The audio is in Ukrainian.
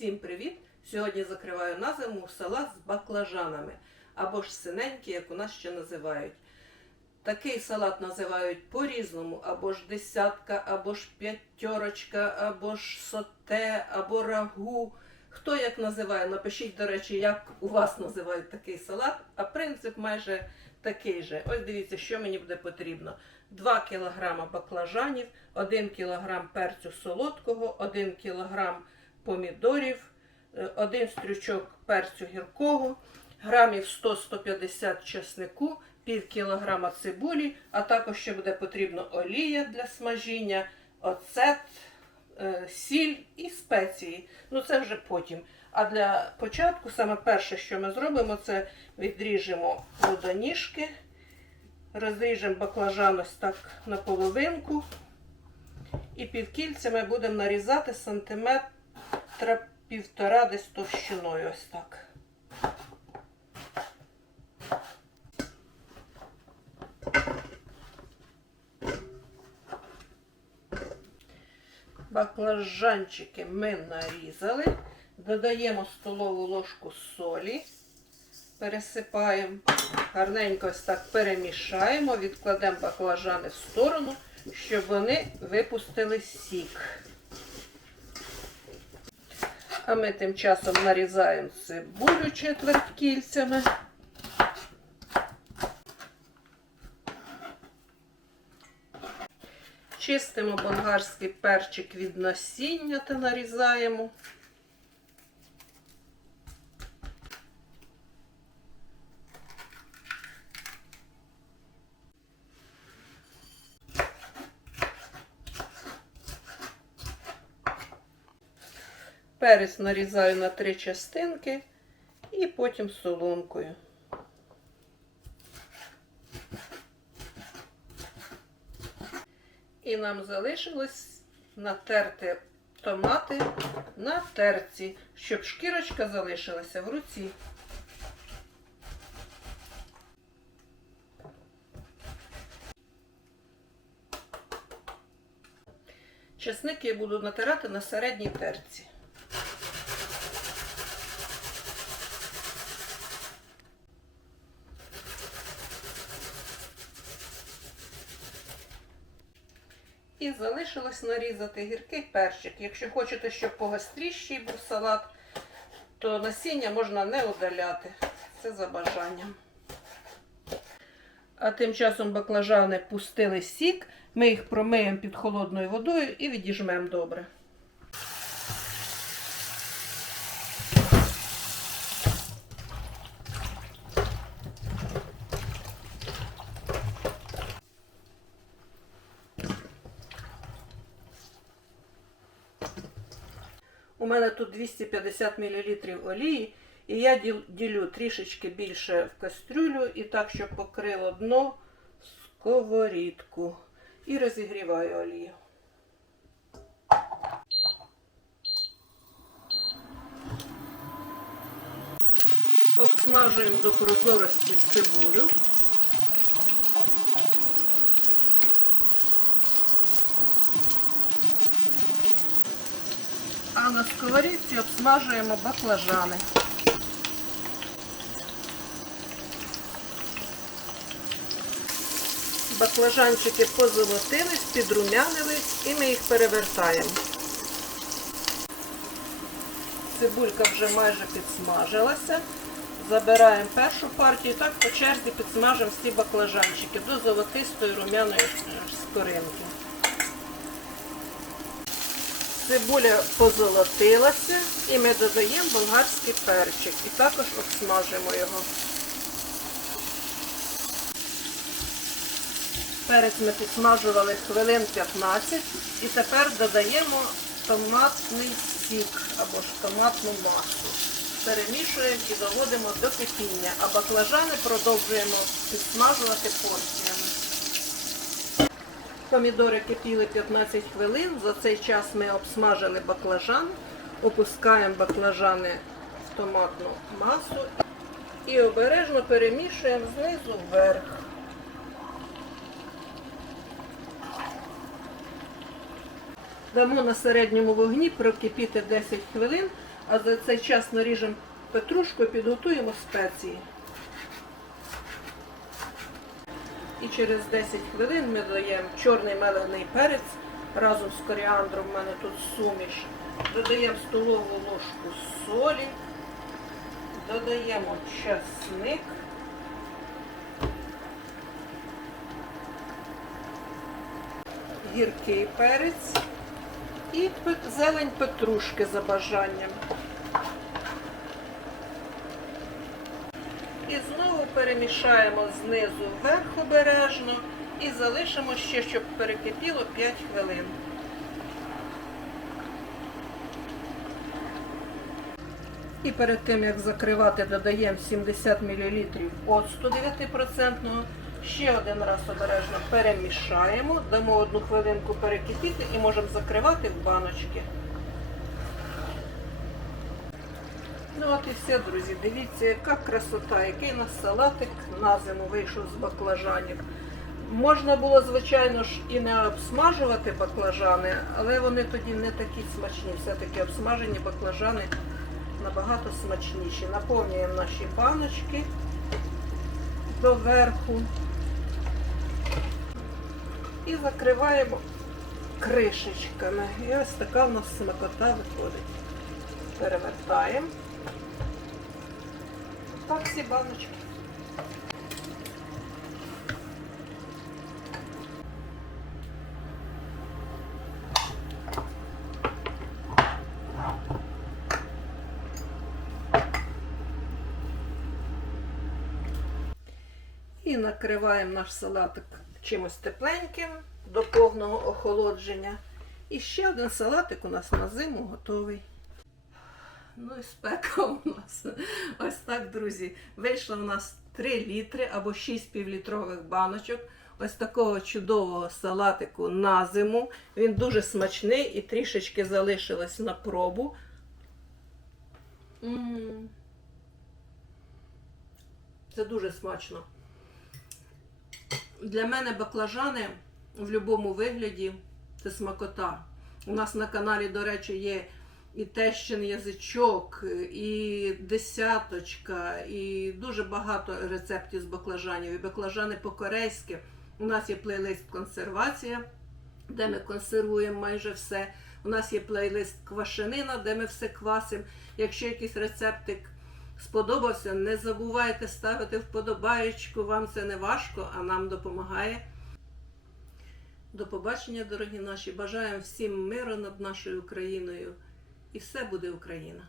Всім привіт! Сьогодні закриваю на зиму салат з баклажанами або ж синенький, як у нас ще називають. Такий салат називають по-різному, або ж десятка, або ж п'ятерочка, або ж соте, або рагу. Хто як називає, напишіть, до речі, як у вас називають такий салат, а принцип майже такий же. Ось дивіться, що мені буде потрібно. 2 кг баклажанів, 1 кг перцю солодкого, 1 кг помідорів, е, один стрючок перцю гіркого, грамів 100-150 чеснику, пів кілограма цибулі, а також ще буде потрібно олія для смажіння, оцет, е, сіль і спеції. Ну це вже потім. А для початку, саме перше, що ми зробимо, це відріжемо водоніжки, розріжемо баклажан ось так на половинку. І півкільцями будемо нарізати сантиметра півтора десь товщиною. Ось так. Баклажанчики ми нарізали. Додаємо столову ложку солі, пересипаємо, гарненько ось так перемішаємо, відкладемо баклажани в сторону, щоб вони випустили сік. А ми тим часом нарізаємо цибулю четверть кільцями. Чистимо болгарський перчик від насіння та нарізаємо. Перець нарізаю на три частинки і потім соломкою. І нам залишилось натерти томати на терці, щоб шкірочка залишилася в руці. Чесник я буду натирати на середній терці. І залишилось нарізати гіркий перчик. Якщо хочете, щоб погостріший був салат, то насіння можна не удаляти. Це за бажанням. А тим часом баклажани пустили сік. Ми їх промиємо під холодною водою і відіжмемо добре. Мене тут 250 мл олії, і я ділю трішечки більше в кастрюлю і так, щоб покрило дно сковорідку. І розігріваю олію. Обсмажуємо до прозорості цибулю. На сковорідці обсмажуємо баклажани. Баклажанчики позолотились, підрумянились і ми їх перевертаємо. Цибулька вже майже підсмажилася. Забираємо першу партію і так по черзі підсмажимо всі баклажанчики до золотистої румяної скоринки. Цибуля позолотилася і ми додаємо болгарський перчик і також обсмажимо його. Перець ми підсмажували хвилин 15 і тепер додаємо томатний сік або ж томатну масу. Перемішуємо і доводимо до кипіння, а баклажани продовжуємо підсмажувати порціями. Помідори кипіли 15 хвилин. За цей час ми обсмажили баклажан, опускаємо баклажани в томатну масу і обережно перемішуємо знизу вверх. Дамо на середньому вогні прокипіти 10 хвилин, А за цей час наріжемо петрушку і підготуємо спеції. І через 10 хвилин ми додаємо чорний мелений перець разом з коріандром. У мене тут суміш. Додаємо столову ложку солі, додаємо часник. Гіркий перець і зелень петрушки за бажанням. І знову перемішаємо знизу вверх обережно і залишимо ще, щоб перекипіло 5 хвилин. І перед тим, як закривати, додаємо 70 мл оцту 9%. Ще один раз обережно перемішаємо, дамо одну хвилинку перекипіти і можемо закривати в баночки. Ну от і все, друзі. Дивіться, яка красота, який у нас салатик на зиму вийшов з баклажанів. Можна було, звичайно ж, і не обсмажувати баклажани, але вони тоді не такі смачні. Все-таки обсмажені баклажани набагато смачніші. Наповнюємо наші баночки доверху і закриваємо кришечками. І ось така в нас смакота виходить. Перевертаємо. Так всі баночки. І накриваємо наш салатик чимось тепленьким до повного охолодження. І ще один салатик у нас на зиму готовий. Ну і спека у нас. Ось так, друзі. Вийшло у нас 3 літри або 6 півлітрових баночок. Ось такого чудового салатику на зиму. Він дуже смачний і трішечки залишилось на пробу. М. Це дуже смачно. Для мене баклажани в будь-якому вигляді це смакота. У нас на каналі, до речі, є і тещин язичок, і десяточка, і дуже багато рецептів з баклажанів. І баклажани по-корейськи. У нас є плейлист консервація, де ми консервуємо майже все. У нас є плейлист квашенина, де ми все квасимо. Якщо якийсь рецептик сподобався, не забувайте ставити вподобаєчку. Вам це не важко, а нам допомагає. До побачення, дорогі наші. Бажаємо всім миру над нашою Україною. І все буде Україна.